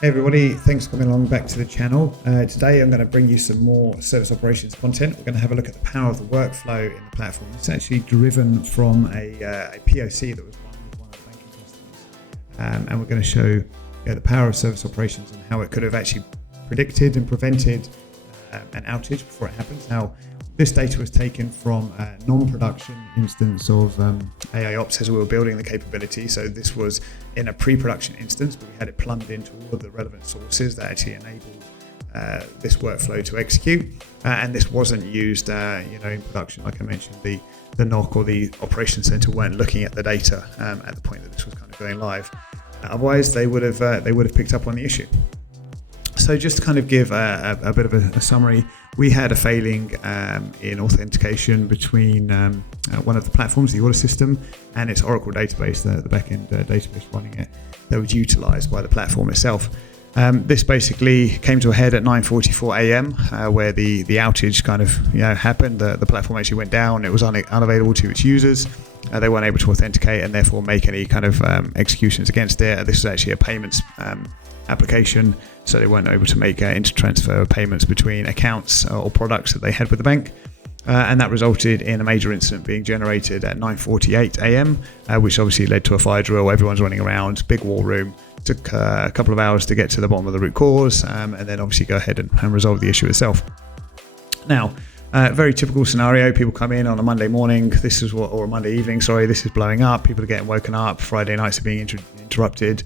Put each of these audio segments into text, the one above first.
Hey everybody, thanks for coming along back to the channel. Today I'm going to bring you some more service operations content. We're going to have a look at the power of the workflow in the platform. It's actually driven from a POC that was run with one of the banking customers. And we're going to show the power of service operations and how it could have actually predicted and prevented an outage before it happens. Now, this data was taken from a non-production instance of AI Ops as we were building the capability. So this was in a pre-production instance, but we had it plumbed into all of the relevant sources that actually enabled this workflow to execute. And this wasn't used, in production. Like I mentioned, the NOC or the operations center weren't looking at the data at the point that this was kind of going live. Otherwise, they would have picked up on the issue. So just to kind of give a bit of a summary, we had a failing in authentication between one of the platforms, the order system, and its Oracle database, the backend database running it, that was utilized by the platform itself. This basically came to a head at 9:44 a.m. Where the outage kind of happened. The platform actually went down. It was unavailable to its users. They weren't able to authenticate and therefore make any kind of executions against it. This was actually a payments application, so they weren't able to make inter-transfer payments between accounts or products that they had with the bank. And that resulted in a major incident being generated at 9:48 a.m., which obviously led to a fire drill. Everyone's running around, big war room. Took a couple of hours to get to the bottom of the root cause, and then obviously go ahead and resolve the issue itself. Now, very typical scenario, people come in on a Monday morning, or a Monday evening, this is blowing up, people are getting woken up, Friday nights are being interrupted,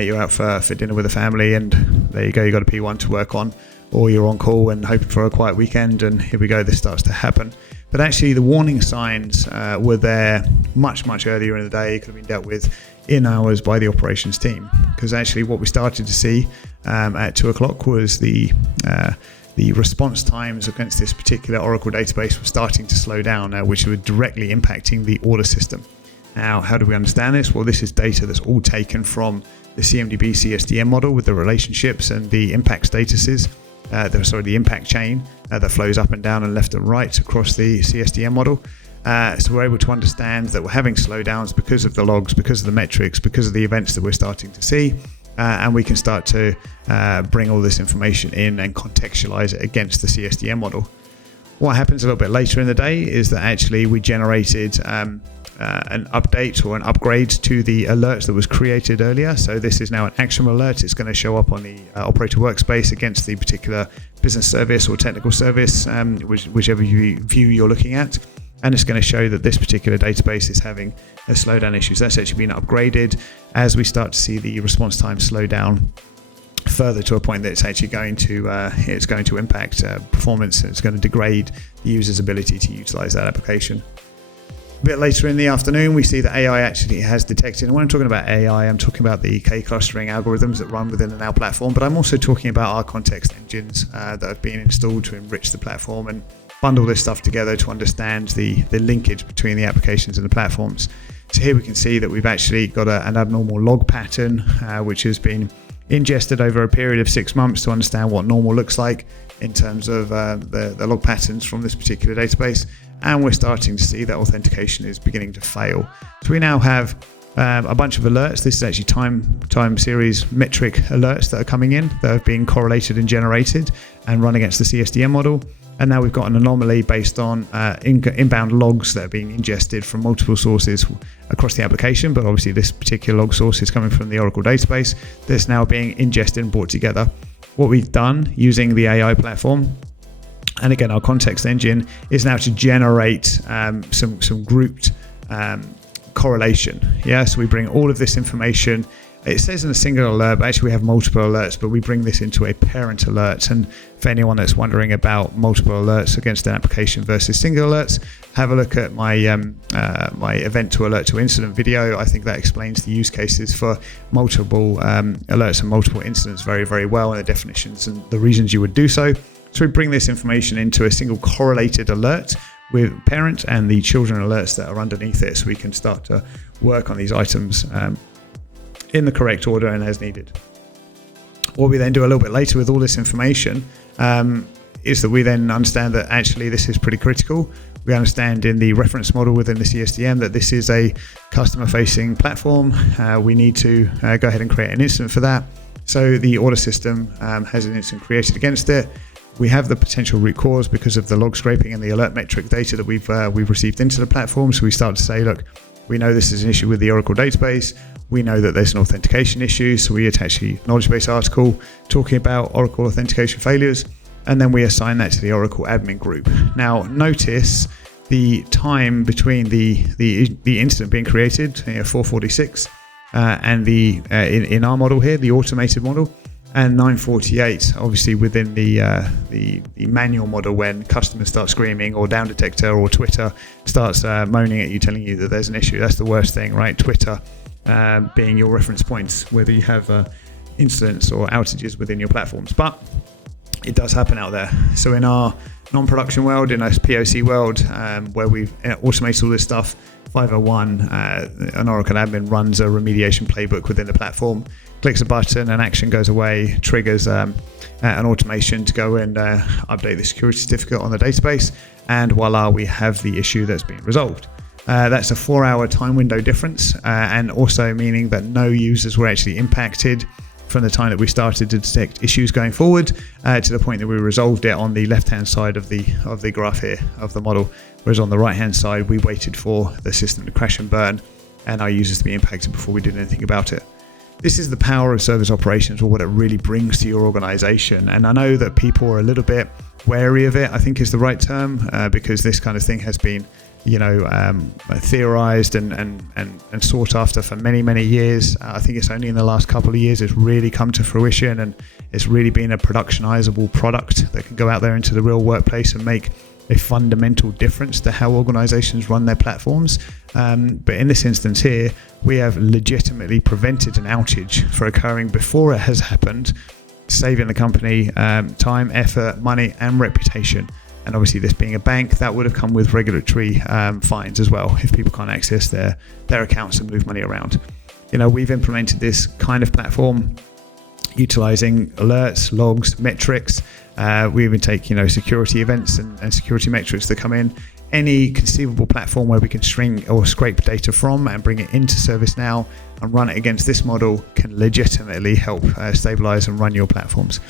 you're out for dinner with the family, and there you go, you got a P1 to work on, or you're on call and hoping for a quiet weekend, and here we go, this starts to happen. But actually the warning signs were there much earlier in the day. It could have been dealt with in hours by the operations team, because actually what we started to see at 2 o'clock was the response times against this particular Oracle database were starting to slow down, which were directly impacting the order system. Now, how do we understand this? Well, this is data that's all taken from the CMDB CSDM model with the relationships and the impact statuses, the impact chain that flows up and down and left and right across the CSDM model. So we're able to understand that we're having slowdowns because of the logs, because of the metrics, because of the events that we're starting to see. And we can start to bring all this information in and contextualize it against the CSDM model. What happens a little bit later in the day is that actually we generated an update or an upgrade to the alerts that was created earlier. So this is now an action alert. It's going to show up on the operator workspace against the particular business service or technical service, whichever view you're looking at. And it's going to show that this particular database is having a slowdown issues. That's actually been upgraded as we start to see the response time slow down further to a point that it's actually going to impact performance. It's going to degrade the user's ability to utilize that application. A bit later in the afternoon, we see that AI actually has detected, and when I'm talking about AI, I'm talking about the K-clustering algorithms that run within the Now platform, but I'm also talking about our context engines that have been installed to enrich the platform and bundle this stuff together to understand the linkage between the applications and the platforms. So here we can see that we've actually got an abnormal log pattern, which has been ingested over a period of 6 months to understand what normal looks like in terms of the log patterns from this particular database. And we're starting to see that authentication is beginning to fail. So we now have a bunch of alerts. This is actually time series metric alerts that are coming in that have been correlated and generated and run against the CSDM model. And now we've got an anomaly based on inbound logs that are being ingested from multiple sources across the application. But obviously this particular log source is coming from the Oracle database that's now being ingested and brought together. What we've done using the AI platform, and again, our context engine, is now to generate some grouped correlation. Yeah, so we bring all of this information. It says in a single alert, but actually we have multiple alerts, but we bring this into a parent alert. And for anyone that's wondering about multiple alerts against an application versus single alerts, have a look at my my event to alert to incident video. I think that explains the use cases for multiple alerts and multiple incidents very well, and the definitions and the reasons you would do so. So we bring this information into a single correlated alert with parent and the children alerts that are underneath it, so we can start to work on these items in the correct order and as needed. What we then do a little bit later with all this information is that we then understand that actually this is pretty critical. We understand in the reference model within the CSDM that this is a customer facing platform. We need to go ahead and create an incident for that. So the order system has an incident created against it. We have the potential root cause because of the log scraping and the alert metric data that we've received into the platform. So we start to say, look, we know this is an issue with the Oracle database. We know that there's an authentication issue. So we attach the knowledge base article talking about Oracle authentication failures. And then we assign that to the Oracle admin group. Now, notice the time between the incident being created, 446, and in our model here, the automated model, and 948, obviously within the manual model, when customers start screaming, or Down Detector or Twitter starts moaning at you, telling you that there's an issue. That's the worst thing, right? Twitter being your reference points, whether you have incidents or outages within your platforms. But it does happen out there. So in our non-production world, in our POC world, where we've automated all this stuff, 501, an Oracle admin runs a remediation playbook within the platform, clicks a button, an action goes away, triggers an automation to go and update the security certificate on the database, and voila, we have the issue that's been resolved. That's a 4-hour time window difference, and also meaning that no users were actually impacted from the time that we started to detect issues going forward to the point that we resolved it on the left-hand side of the graph here of the model, whereas on the right-hand side we waited for the system to crash and burn and our users to be impacted before we did anything about it. This is the power of service operations, or what it really brings to your organization. And I know that people are a little bit wary of it, I think is the right term, because this kind of thing has been theorized and sought after for many years. I think it's only in the last couple of years it's really come to fruition, and it's really been a productionizable product that can go out there into the real workplace and make a fundamental difference to how organizations run their platforms. But in this instance here, we have legitimately prevented an outage from occurring before it has happened, saving the company time, effort, money, and reputation. And obviously, this being a bank, that would have come with regulatory fines as well if people can't access their accounts and move money around. We've implemented this kind of platform utilizing alerts, logs, metrics. We even take security events and security metrics that come in. Any conceivable platform where we can string or scrape data from and bring it into ServiceNow and run it against this model can legitimately help stabilize and run your platforms.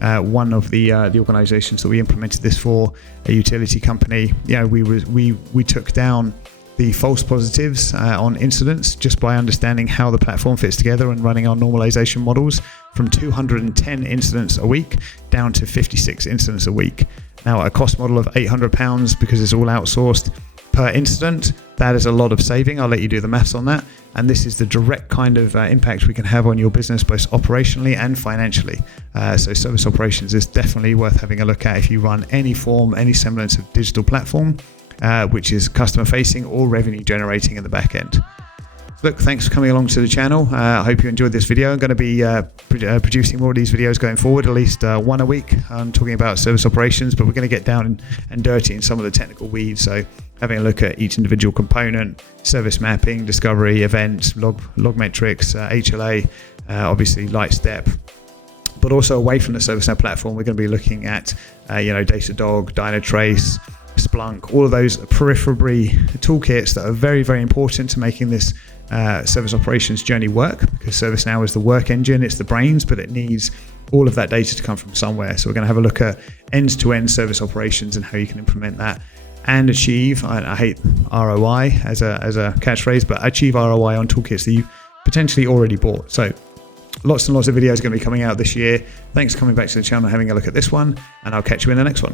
One of the organizations that we implemented this for, a utility company, we took down the false positives on incidents just by understanding how the platform fits together and running our normalization models from 210 incidents a week down to 56 incidents a week. Now, a cost model of £800 because it's all outsourced per incident, that is a lot of saving. I'll let you do the maths on that. And this is the direct kind of impact we can have on your business, both operationally and financially. So service operations is definitely worth having a look at if you run any semblance of digital platform, which is customer facing or revenue generating in the back end. Look, thanks for coming along to the channel. I hope you enjoyed this video. I'm going to be producing more of these videos going forward, at least one a week. I'm talking about service operations, but we're going to get down and dirty in some of the technical weeds. So having a look at each individual component, service mapping, discovery, events, log metrics, HLA, obviously Lightstep. But also away from the ServiceNow platform, we're going to be looking at Datadog, Dynatrace, Splunk, all of those periphery toolkits that are very, very important to making this service operations journey work, because ServiceNow is the work engine, it's the brains, but it needs all of that data to come from somewhere. So we're going to have a look at end-to-end service operations and how you can implement that and achieve, I hate ROI as a catchphrase, but achieve ROI on toolkits that you potentially already bought. So lots and lots of videos are going to be coming out this year. Thanks for coming back to the channel and having a look at this one, and I'll catch you in the next one.